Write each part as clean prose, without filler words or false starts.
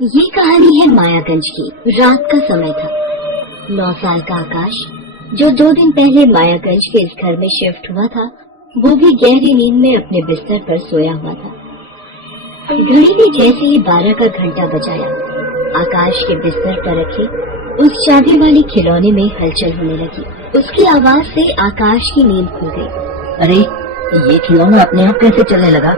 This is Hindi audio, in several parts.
ये कहानी है मायागंज की। रात का समय था। 9 साल का आकाश, जो 2 दिन पहले मायागंज के इस घर में शिफ्ट हुआ था, वो भी गहरी नींद में अपने बिस्तर पर सोया हुआ था। घड़ी ने जैसे ही 12 का घंटा बजाया, आकाश के बिस्तर पर रखे उस चाबी वाली खिलौने में हलचल होने लगी। उसकी आवाज से आकाश की नींद खुल गई। अरे, ये खिलौना अपने आप कैसे चलने लगा?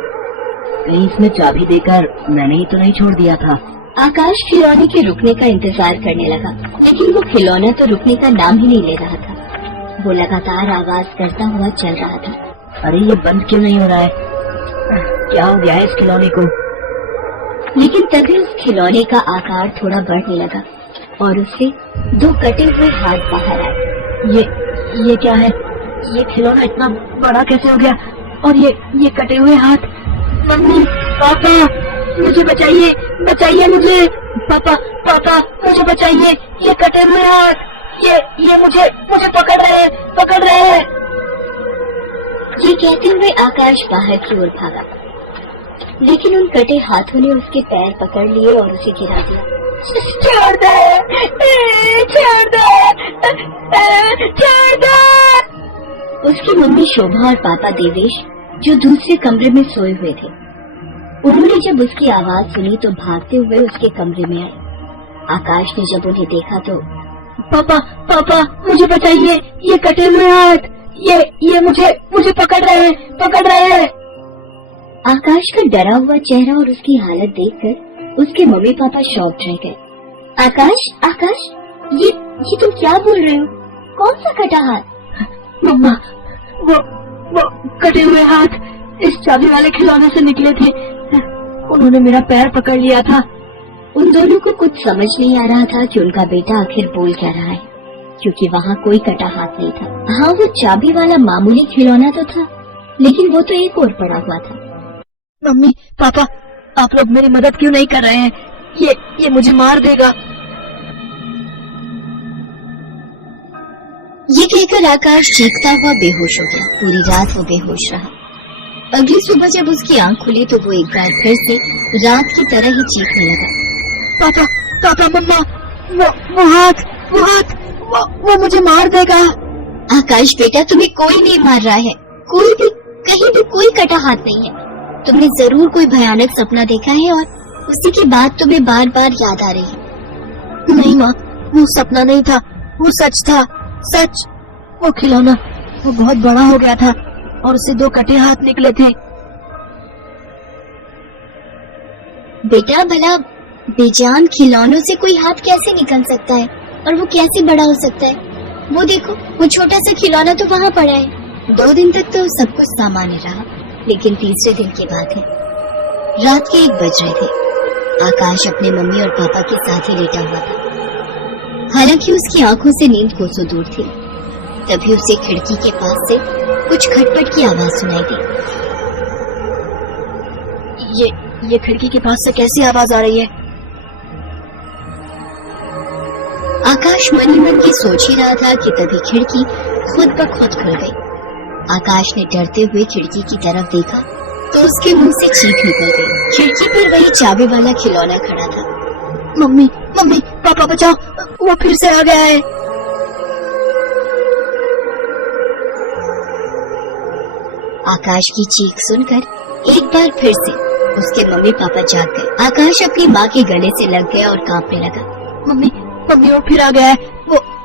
कहीं इसमें चाबी देकर मैंने ही तो नहीं छोड़ दिया था। आकाश खिलौने के रुकने का इंतजार करने लगा, लेकिन वो खिलौना तो रुकने का नाम ही नहीं ले रहा था। वो लगातार आवाज करता हुआ चल रहा था। अरे, ये बंद क्यों नहीं हो रहा है? क्या हो गया है इस खिलौने को? लेकिन तभी उस खिलौने का आकार थोड़ा बढ़ने लगा और उससे 2 कटे हुए हाथ बाहर आए। ये क्या है? ये खिलौना इतना बड़ा कैसे हो गया? और ये कटे हुए हाथ? मम्मी, पापा, मुझे बचाइए, बचाइए मुझे। पापा, पापा, मुझे बचाइए। ये कटे हुए हाथ, ये मुझे पकड़ रहे हैं। ये कहते हुए आकाश बाहर की ओर भागा, लेकिन उन कटे हाथों ने उसके पैर पकड़ लिए और उसे गिरा दिया। छोड़ दे। उसकी मम्मी शोभा और पापा देवेश, जो दूसरे कमरे में सोए हुए थे, उन्होंने जब उसकी आवाज सुनी तो भागते हुए उसके कमरे में आए। आकाश ने जब उन्हें देखा तो, पापा, मुझे बचाइए। ये कटे हुए हाथ, ये मुझे पकड़ रहे हैं। आकाश का डरा हुआ चेहरा और उसकी हालत देखकर उसके मम्मी पापा शॉक्ड रह गए। आकाश, ये तुम क्या बोल रहे हो? कौन सा कटा हाथ? मम्मा, वो कटे हुए हाथ इस चाबी वाले खिलौने से निकले थे। उन्होंने मेरा पैर पकड़ लिया था। उन दोनों को कुछ समझ नहीं आ रहा था कि उनका बेटा आखिर बोल क्या रहा है, क्योंकि वहाँ कोई कटा हाथ नहीं था। हाँ, वो चाबी वाला मामूली खिलौना तो था, लेकिन वो तो एक और पड़ा हुआ था। मम्मी, पापा, आप लोग मेरी मदद क्यों नहीं कर रहे हैं? ये मुझे मार देगा। ये कहकर आकाश चीखता हुआ बेहोश हो गया। पूरी रात वो बेहोश रहा। अगली सुबह जब उसकी आंख खुली तो वो एक बार फिर से रात की तरह ही चीखने लगा। पापा, मम्मा, वो हाथ, वो मुझे मार देगा। आकाश बेटा, तुम्हें कोई नहीं मार रहा है। कहीं भी कोई कटा हाथ नहीं है। तुमने जरूर कोई भयानक सपना देखा है और उसी की बात तुम्हें बार बार याद आ रही है। नहीं माँ, वो सपना नहीं था, वो सच था। सच, वो खिलौना वो बहुत बड़ा हो गया था और उससे 2 कटे हाथ निकले थे। बेटा, भला बेजान खिलौनों से कोई हाथ कैसे निकल सकता है और वो कैसे बड़ा हो सकता है? वो देखो, वो छोटा सा खिलौना तो वहाँ पड़ा है। 2 दिन तक तो सब कुछ सामान्य रहा, लेकिन तीसरे दिन की बात है। रात के 1 बज रहे थे। आकाश अपने मम्मी और पापा के साथ ही लेटा हुआ था। हालांकि उसकी आंखों से नींद कोसों दूर थी। तभी उसे खिड़की के पास से कुछ खटपट की आवाज सुनाई दी। ये खिड़की के पास से कैसी आवाज आ रही है? आकाश मन ही मन की सोच ही रहा था कि तभी खिड़की खुद ब खुद खुल गई। आकाश ने डरते हुए खिड़की की तरफ देखा तो उसके मुंह से चीख निकल गई। खिड़की पर वही चाबी वाला खिलौना खड़ा था। मम्मी, पापा, बचाओ, वो फिर से आ गया है। आकाश की चीख सुनकर एक बार फिर से उसके मम्मी पापा जाग गए। आकाश अपनी माँ के गले से लग गया और कांपने लगा। मम्मी, वो फिर आ गया है।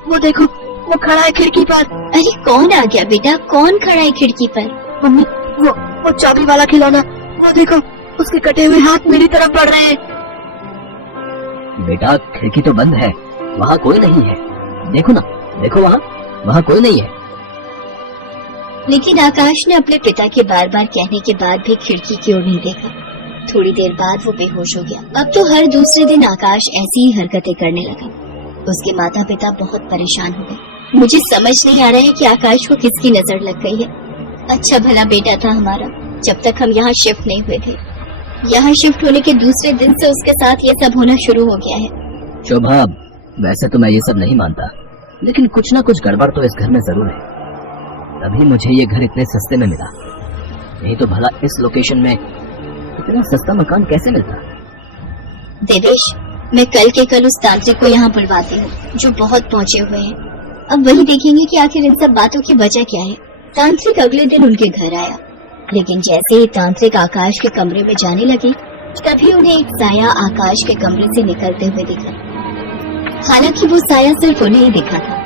वो देखो, वो खड़ा है खिड़की पर। अरे, कौन आ गया बेटा? कौन खड़ा है खिड़की पर? मम्मी, वो चाबी वाला खिलौना। वो देखो, उसके कटे हुए हाथ मेरी तरफ बढ़ रहे हैं। बेटा, खिड़की तो बंद है, वहाँ कोई नहीं है। देखो ना, देखो वहाँ कोई नहीं है। लेकिन आकाश ने अपने पिता के बार बार कहने के बाद भी खिड़की की ओर नहीं देखा। थोड़ी देर बाद वो बेहोश हो गया। अब तो हर दूसरे दिन आकाश ऐसी ही हरकतें करने लगा। उसके माता पिता बहुत परेशान हो गए। मुझे समझ नहीं आ रहा है कि आकाश को किसकी नजर लग गई है। अच्छा भला बेटा था हमारा, जब तक हम यहाँ शिफ्ट नहीं हुए थे। यहाँ शिफ्ट होने के दूसरे दिन से उसके साथ ये सब होना शुरू हो गया है। शोभा, वैसे तो मैं ये सब नहीं मानता, लेकिन कुछ ना कुछ गड़बड़ तो इस घर में जरूर है। तभी मुझे ये घर इतने सस्ते में मिला। नहीं तो भला इस लोकेशन में इतना सस्ता मकान कैसे मिलता? देवेश, मैं कल के कल उस तांत्रिक को यहाँ बुलवाती हूँ जो बहुत पहुँचे हुए हैं। अब वही देखेंगे कि आखिर इन सब बातों की वजह क्या है। तांत्रिक अगले दिन उनके घर आया, लेकिन जैसे ही तांत्रिक आकाश के कमरे में जाने लगे तभी उन्हें एक साया आकाश के कमरे से निकलते हुए दिखा। हालांकि वो साया सिर्फ उन्हें ही दिखा था।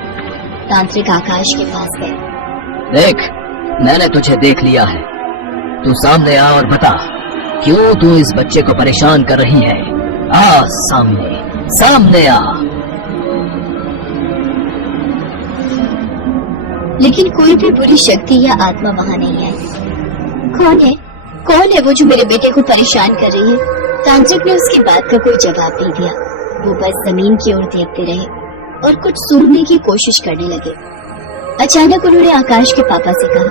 तांत्रिक आकाश के पास गए। देख, मैंने तुझे देख लिया है। तू सामने आ और बता, क्यों तू इस बच्चे को परेशान कर रही है? आ सामने, सामने आ। लेकिन कोई भी बुरी शक्ति या आत्मा वहाँ नहीं आई। कौन है वो जो मेरे बेटे को परेशान कर रही है? तांत्रिक ने उसकी बात का कोई जवाब नहीं दिया। वो बस जमीन की ओर देखते रहे और कुछ सूंघने की कोशिश करने लगे। अचानक उन्होंने आकाश के पापा से कहा,